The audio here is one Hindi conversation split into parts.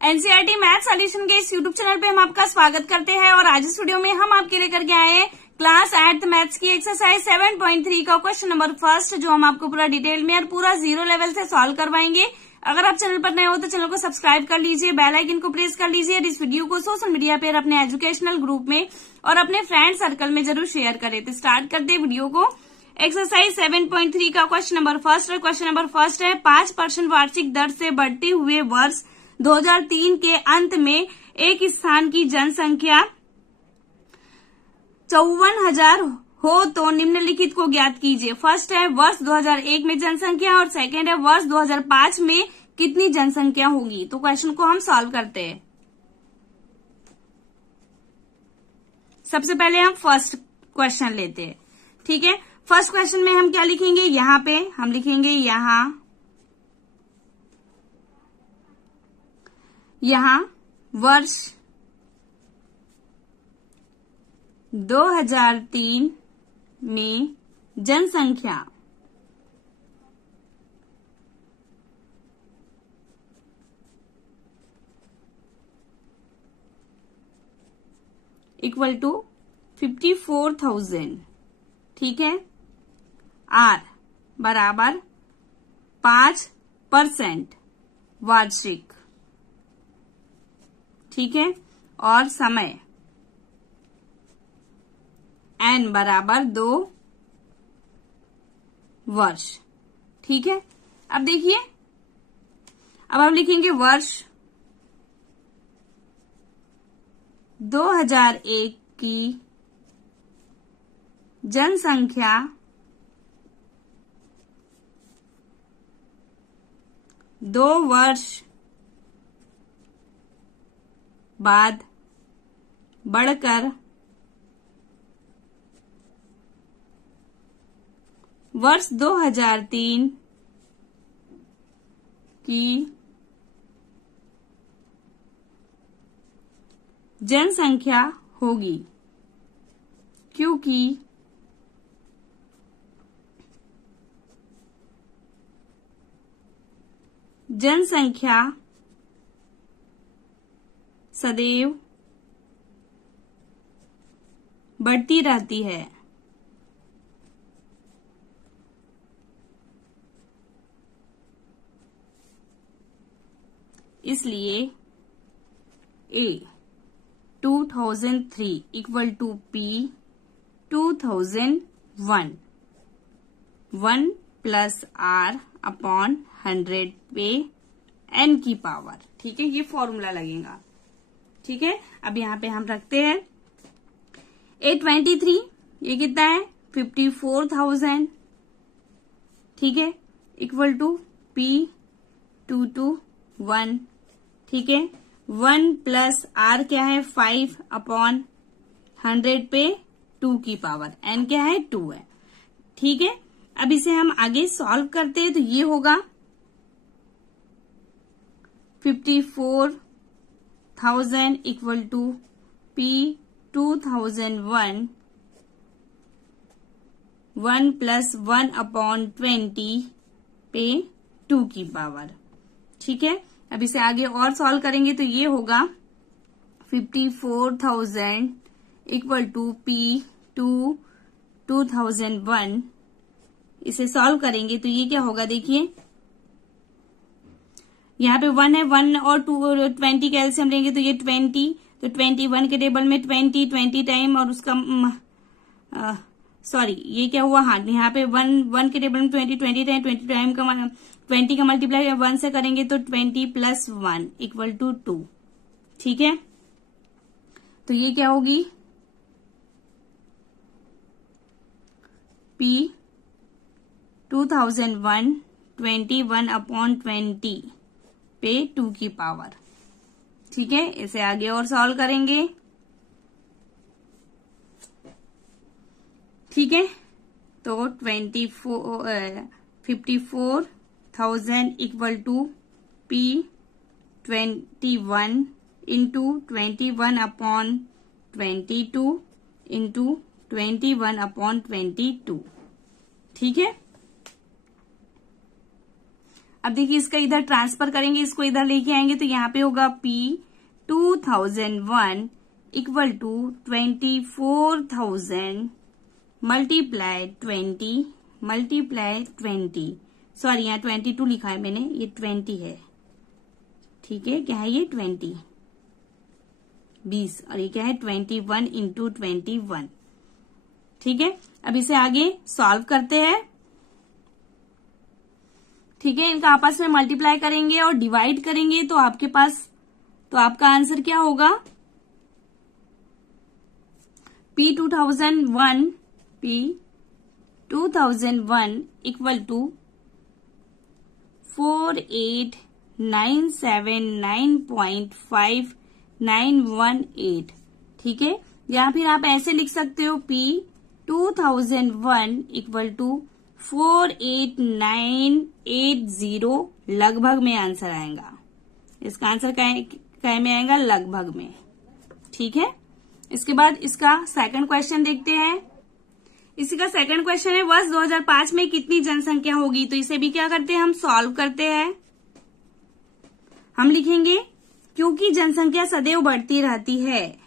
एनसीईआरटी मैथ सॉल्यूशन के इस यूट्यूब चैनल पे हम आपका स्वागत करते हैं और आज इस वीडियो में हम आपके लिए करके आए हैं क्लास 8th मैथ्स की एक्सरसाइज 7.3 का क्वेश्चन नंबर फर्स्ट, जो हम आपको पूरा डिटेल में और पूरा जीरो लेवल से सॉल्व करवाएंगे। अगर आप चैनल पर नए हो तो चैनल को सब्सक्राइब कर लीजिए, बेल आइकन को प्रेस कर लीजिए और इस वीडियो को सोशल मीडिया पर अपने एजुकेशनल ग्रुप में और अपने फ्रेंड सर्कल में जरूर शेयर करें। तो स्टार्ट करते वीडियो को। एक्सरसाइज 7.3 का क्वेश्चन नंबर फर्स्ट और क्वेश्चन नंबर फर्स्ट है 5% वार्षिक दर से बढ़ते हुए वर्ष 2003 के अंत में एक स्थान की जनसंख्या 54,000 हो तो निम्नलिखित को ज्ञात कीजिए। फर्स्ट है वर्ष 2001 में जनसंख्या और सेकंड है वर्ष 2005 में कितनी जनसंख्या होगी। तो क्वेश्चन को हम सॉल्व करते हैं। सबसे पहले हम फर्स्ट क्वेश्चन लेते हैं, ठीक है। फर्स्ट क्वेश्चन में हम क्या लिखेंगे, यहाँ पे हम लिखेंगे यहाँ वर्ष 2003 में जनसंख्या इक्वल टू 54,000, ठीक है। आर बराबर 5% वार्षिक, ठीक है। और समय एन बराबर 2 वर्ष, ठीक है। अब देखिए, अब हम लिखेंगे वर्ष 2001 की जनसंख्या 2 वर्ष बाद बढ़कर वर्ष 2003 की जनसंख्या होगी, क्योंकि जनसंख्या सदैव बढ़ती रहती है। इसलिए A 2003 equal to P 2001 1 plus R upon 100 पे एन की पावर, ठीक है। ये फॉर्मूला लगेगा, ठीक है। अब यहाँ पे हम रखते हैं 823, ये कितना है 54,000, ठीक है, इक्वल टू पी 221, ठीक है। 1 प्लस आर क्या है 5 अपॉन 100 पे 2 की पावर, एन क्या है 2 है, ठीक है। अब इसे हम आगे सॉल्व करते हैं तो ये होगा 54,000 equal to P 2001 1 plus 1 upon 20 पे 2 की पावर, ठीक है। अब इसे आगे और सॉल्व करेंगे तो ये होगा 54,000 इक्वल टू पी 2001, इसे सॉल्व करेंगे तो ये क्या होगा, देखिए यहाँ पे 1 है, 1 और 2 और 20 का एलसीएम लेंगे तो ये 20, तो 21 के टेबल में 20 टाइम और उसका सॉरी ये क्या हुआ, हाँ यहाँ पे 1 के टेबल में 20 टाइम 20 टाइम का 20 का मल्टीप्लाई 1 से करेंगे तो 20 प्लस 1 इक्वल टू 2, ठीक है। तो ये क्या होगी पी 2001 21 अपॉन 20 पे 2 की पावर, ठीक है। इसे आगे और सॉल्व करेंगे, ठीक है। तो 54,000 equal to P 21 into 21 upon 22 into 21 upon 22, ठीक है। अब देखिए इसका इधर ट्रांसफर करेंगे, इसको इधर लेके आएंगे तो यहाँ पे होगा P 2001 equal to 24,000 multiply 20 sorry यहाँ 22 लिखा है मैंने, ये 20 है, ठीक है। क्या है ये 20 और ये क्या है 21 इंटू 21, ठीक है। अब इसे आगे सॉल्व करते हैं, ठीक है। इनका आपस में मल्टीप्लाई करेंगे और डिवाइड करेंगे तो आपका आंसर क्या होगा, P 2001 इक्वल टू 48,979.5918, ठीक है। या फिर आप ऐसे लिख सकते हो P 2001 इक्वल टू 48980, लगभग में आंसर आएगा। इसका आंसर क्या में आएगा, लगभग में, ठीक है। इसके बाद इसका सेकंड क्वेश्चन देखते हैं। इसी का सेकंड क्वेश्चन है वर्ष 2005 में कितनी जनसंख्या होगी। तो इसे भी क्या करते हैं, हम सॉल्व करते हैं। हम लिखेंगे क्योंकि जनसंख्या सदैव बढ़ती रहती है,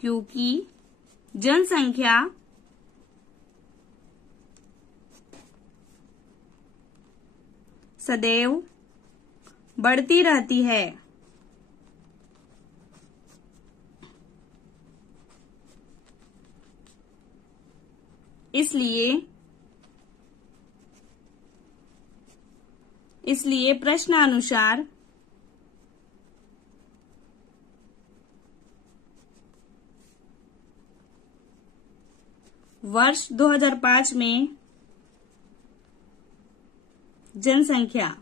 क्योंकि जनसंख्या सदैव बढ़ती रहती है, इसलिए प्रश्नानुसार वर्ष 2005 में जनसंख्या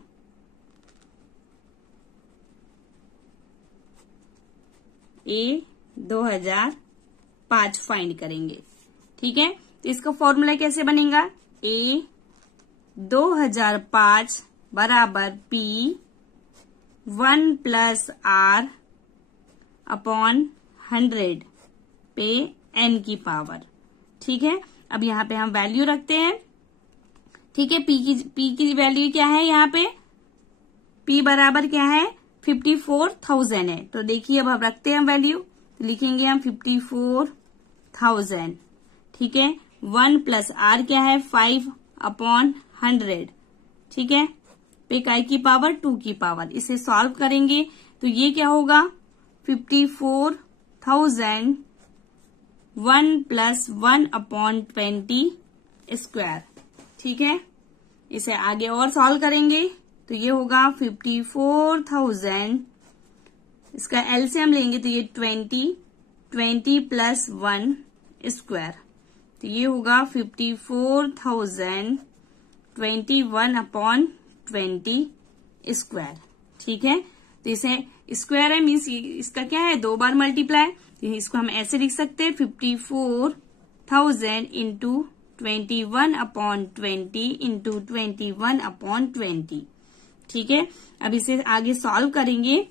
A 2005 फाइंड करेंगे, ठीक है। तो इसका फॉर्मूला कैसे बनेगा, A 2005 बराबर P 1 प्लस R अपॉन 100 पे N की पावर, ठीक है। अब यहाँ पे हम वैल्यू रखते हैं, ठीक है। P की वैल्यू क्या है, यहाँ पे P बराबर क्या है 54,000 है। तो देखिए अब हम रखते हैं वैल्यू, तो लिखेंगे हम 54,000, ठीक है। 1 प्लस R क्या है 5 अपॉन 100, ठीक है, पे काय की पावर 2 की पावर। इसे सॉल्व करेंगे तो ये क्या होगा 54,000 1 प्लस 1 अपॉन 20 स्क्वायर, ठीक है। इसे आगे और सॉल्व करेंगे तो ये होगा 54,000, इसका एलसीएम लेंगे तो ये 20 प्लस 1 स्क्वायर, तो ये होगा 54,000 21 अपॉन 20 स्क्वायर, ठीक है। तो इसे स्क्वायर है मीन्स इसका क्या है 2 बार मल्टीप्लाई, तो इसको हम ऐसे लिख सकते हैं 54,000 इंटू 21 अपॉन 20 इंटू 21 अपॉन 20, ठीक है। अब इसे आगे सॉल्व करेंगे,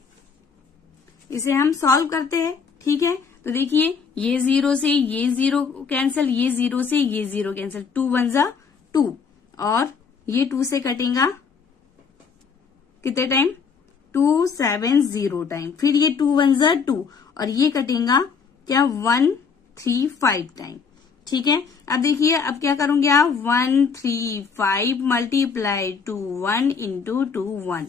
इसे हम सॉल्व करते हैं, ठीक है। तो देखिए ये 0 से ये 0 कैंसिल, ये 0 से ये 0 कैंसिल, 2 1 जा 2 और ये 2 से कटेगा कितने टाइम 270 टाइम, फिर ये 2 1 जा 2 और ये कटेगा क्या 135 टाइम, ठीक है। अब देखिए अब क्या करूंगी आप 135 मल्टीप्लाई 2 1 इंटू 2 1।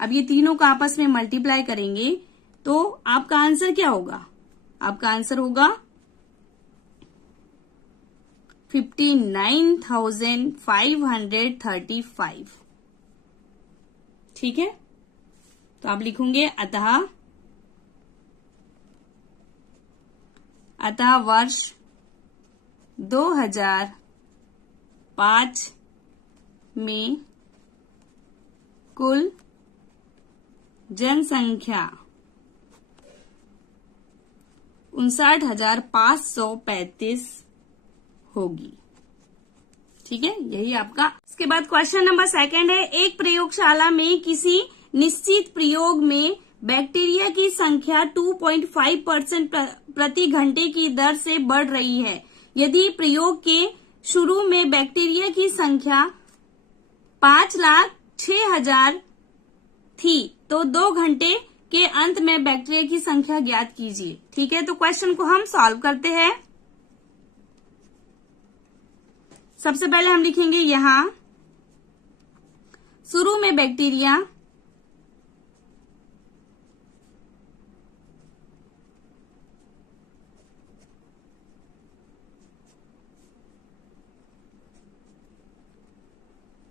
अब ये तीनों को आपस में मल्टीप्लाई करेंगे तो आपका आंसर क्या होगा, आपका आंसर होगा 59,535, ठीक है। तो आप लिखोगे अतः वर्ष 2005 में कुल जनसंख्या 59,535 होगी, ठीक है। यही आपका। इसके बाद क्वेश्चन नंबर सेकंड है, एक प्रयोगशाला में किसी निश्चित प्रयोग में बैक्टीरिया की संख्या 2.5% प्रति घंटे की दर से बढ़ रही है। यदि प्रयोग के शुरू में बैक्टीरिया की संख्या 6000 थी, तो 2 घंटे के अंत में बैक्टीरिया की संख्या ज्ञात कीजिए। ठीक है, तो क्वेश्चन को हम सॉल्व करते हैं। सबसे पहले हम लिखेंगे यहां शुरू में बैक्टीरिया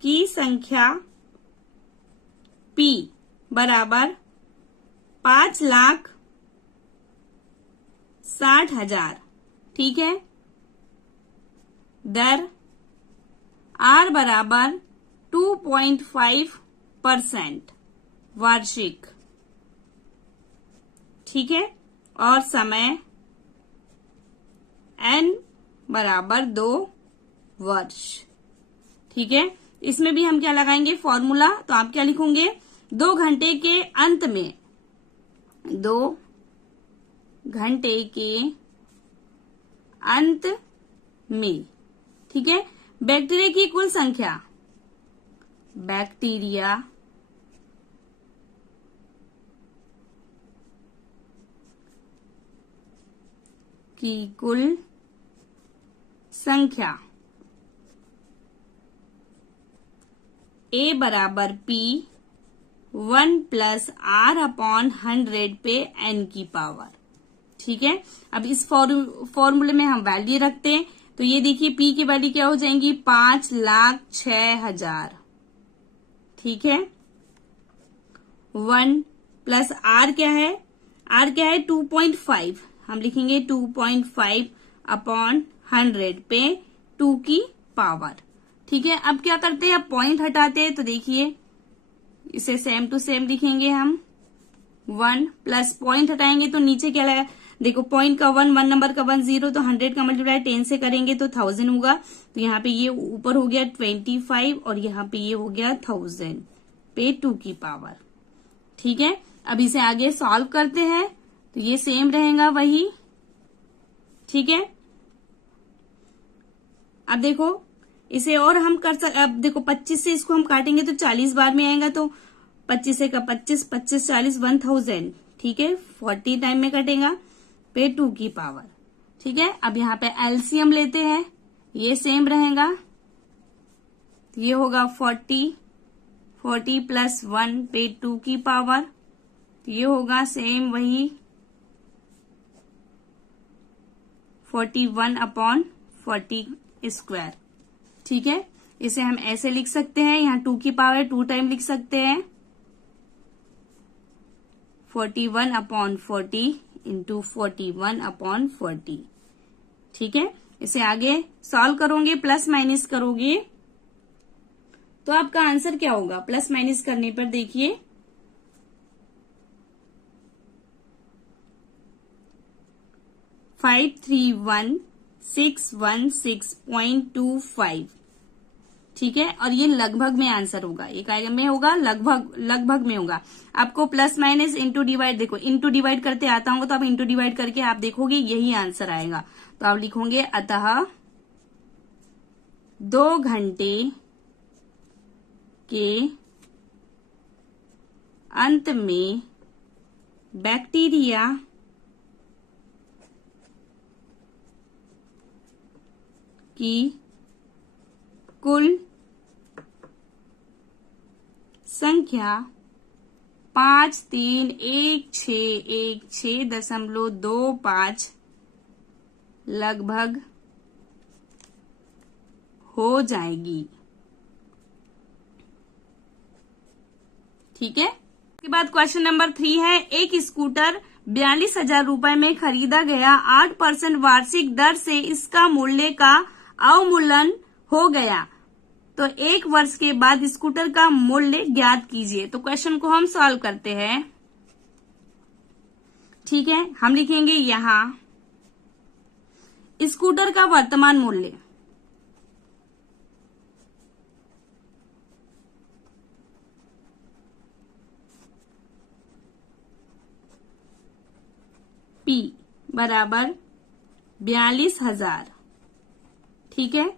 की संख्या P बराबर 5,60,000। ठीक है, दर R बराबर 2.5% वार्षिक। ठीक है, और समय N बराबर 2 वर्ष। ठीक है, इसमें भी हम क्या लगाएंगे फॉर्मूला, तो आप क्या लिखोगे 2 घंटे के अंत में, 2 घंटे के अंत में। ठीक है, बैक्टीरिया की कुल संख्या, बैक्टीरिया की कुल संख्या A बराबर P 1 + R/100 पे N की पावर। ठीक है, अब इस फॉर्मूले में हम वैल्यू रखते हैं, तो ये देखिए P की वैल्यू क्या हो जाएंगी 5,06,000। ठीक है, 1 + R क्या है, R क्या है 2.5, हम लिखेंगे 2.5/100 पे 2 की पावर। ठीक है, अब क्या करते हैं, अब पॉइंट हटाते हैं, तो देखिए इसे सेम टू सेम लिखेंगे हम। 1 प्लस पॉइंट हटाएंगे तो नीचे क्या लगा, देखो पॉइंट का 1 नंबर का 1 0, तो 100 का मल्टीप्लाई 10 से करेंगे तो 1000 होगा। तो यहाँ पे ये ऊपर हो गया 25 और यहाँ पे ये हो गया 1000 पे 2 की पावर। ठीक है, अब इसे आगे सॉल्व करते हैं, तो ये सेम रहेगा वही। ठीक है, अब देखो इसे और हम कर सकते, अब देखो 25 से इसको हम काटेंगे तो 40 बार में आएगा, तो 25 से का 25, 25 40 1000। ठीक है, 40 टाइम में कटेगा पे 2 की पावर। ठीक है, अब यहाँ पे एलसीएम लेते हैं, ये सेम रहेगा, ये होगा 40 + 1 पे 2 की पावर, ये होगा सेम वही 41/40²। ठीक है, इसे हम ऐसे लिख सकते हैं, यहाँ 2 की पावर 2 टाइम लिख सकते हैं, 41/40 × 41/40। ठीक है, इसे आगे सॉल्व करोगे, प्लस माइनस करोगे, तो आपका आंसर क्या होगा, प्लस माइनस करने पर देखिए 531,616.25। ठीक है, और ये लगभग में आंसर होगा, एक आएगा में होगा लगभग में होगा। आपको प्लस माइनस इंटू डिवाइड, देखो इंटू डिवाइड करते आता होगा, तो आप इंटू डिवाइड करके आप देखोगे यही आंसर आएगा। तो आप लिखोगे अतः 2 घंटे के अंत में बैक्टीरिया की कुल संख्या 531,616.25 लगभग हो जाएगी। ठीक है, इसके बाद क्वेश्चन नंबर 3 है, एक स्कूटर 42,000 रुपए में खरीदा गया, 8% वार्षिक दर से इसका मूल्य का अवमूल्यन हो गया, तो 1 वर्ष के बाद स्कूटर का मूल्य ज्ञात कीजिए। तो क्वेश्चन को हम सॉल्व करते हैं। ठीक है, हम लिखेंगे यहां स्कूटर का वर्तमान मूल्य, P बराबर 42,000। ठीक है,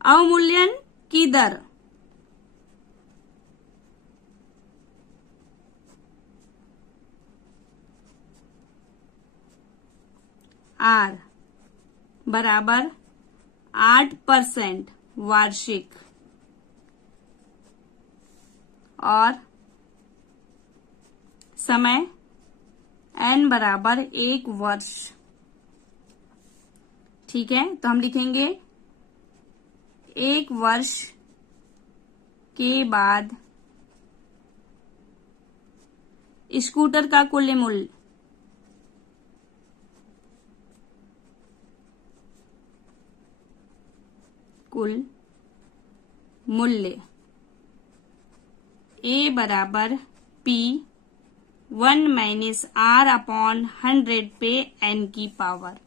अवमूल्यन की दर आर बराबर 8% वार्षिक और समय n बराबर 1 वर्ष। ठीक है, तो हम लिखेंगे 1 वर्ष के बाद स्कूटर का कुल मूल्य A बराबर P 1 माइनस R अपॉन 100 पे N की पावर।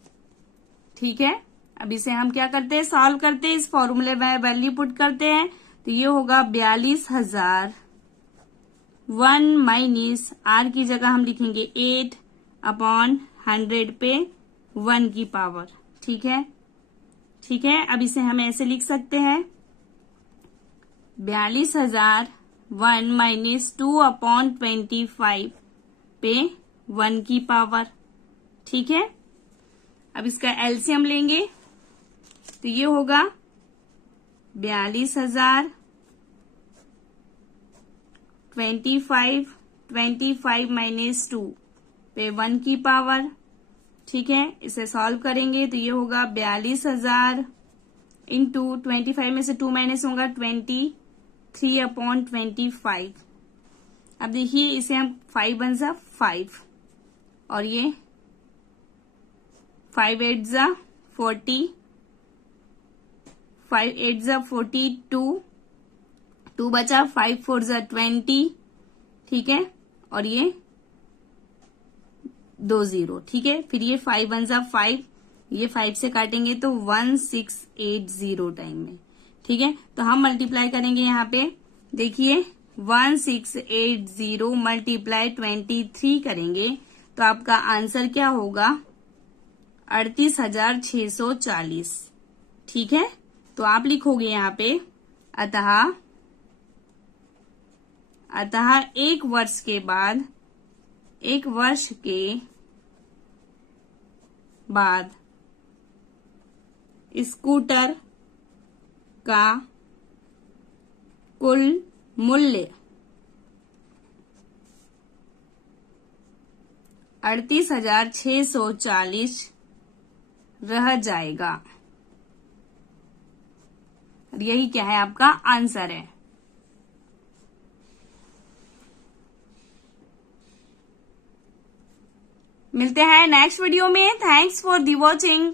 ठीक है, अब इसे हम क्या करते हैं, सॉल्व करते हैं, इस फॉर्मूले में वैल्यू पुट करते हैं। तो ये होगा 42,000 1 माइनस R की जगह हम लिखेंगे 8 अपॉन 100 पे 1 की पावर। ठीक है, ठीक है, अब इसे हम ऐसे लिख सकते हैं 42,000 1 माइनस 2 अपॉन 25 पे 1 की पावर। ठीक है, अब इसका एलसीएम लेंगे तो ये होगा 42,000 25 माइनस 2 पे 1 की पावर। ठीक है, इसे सॉल्व करेंगे तो ये होगा 42,000 इंटू 25 में से 2 माइनस होगा 23 अपॉन 25। अब देखिए इसे हम 5 वन जा 5 और ये 5 8 जा 40 5 8 जा 42 2 बचा 5 4 जा 20। ठीक है, और ये 2 0। ठीक है, फिर ये 5 वन जा 5, ये 5 से काटेंगे तो 1680 टाइम में। ठीक है, तो हम मल्टीप्लाई करेंगे यहाँ पे, देखिए 1680 मल्टीप्लाई 23 करेंगे तो आपका आंसर क्या होगा 38,640। ठीक है, तो आप लिखोगे यहाँ पे अतः 1 वर्ष के बाद स्कूटर का कुल मूल्य 38,640 रह जाएगा। और यही क्या है, आपका आंसर है। मिलते हैं नेक्स्ट वीडियो में। Thanks for the watching.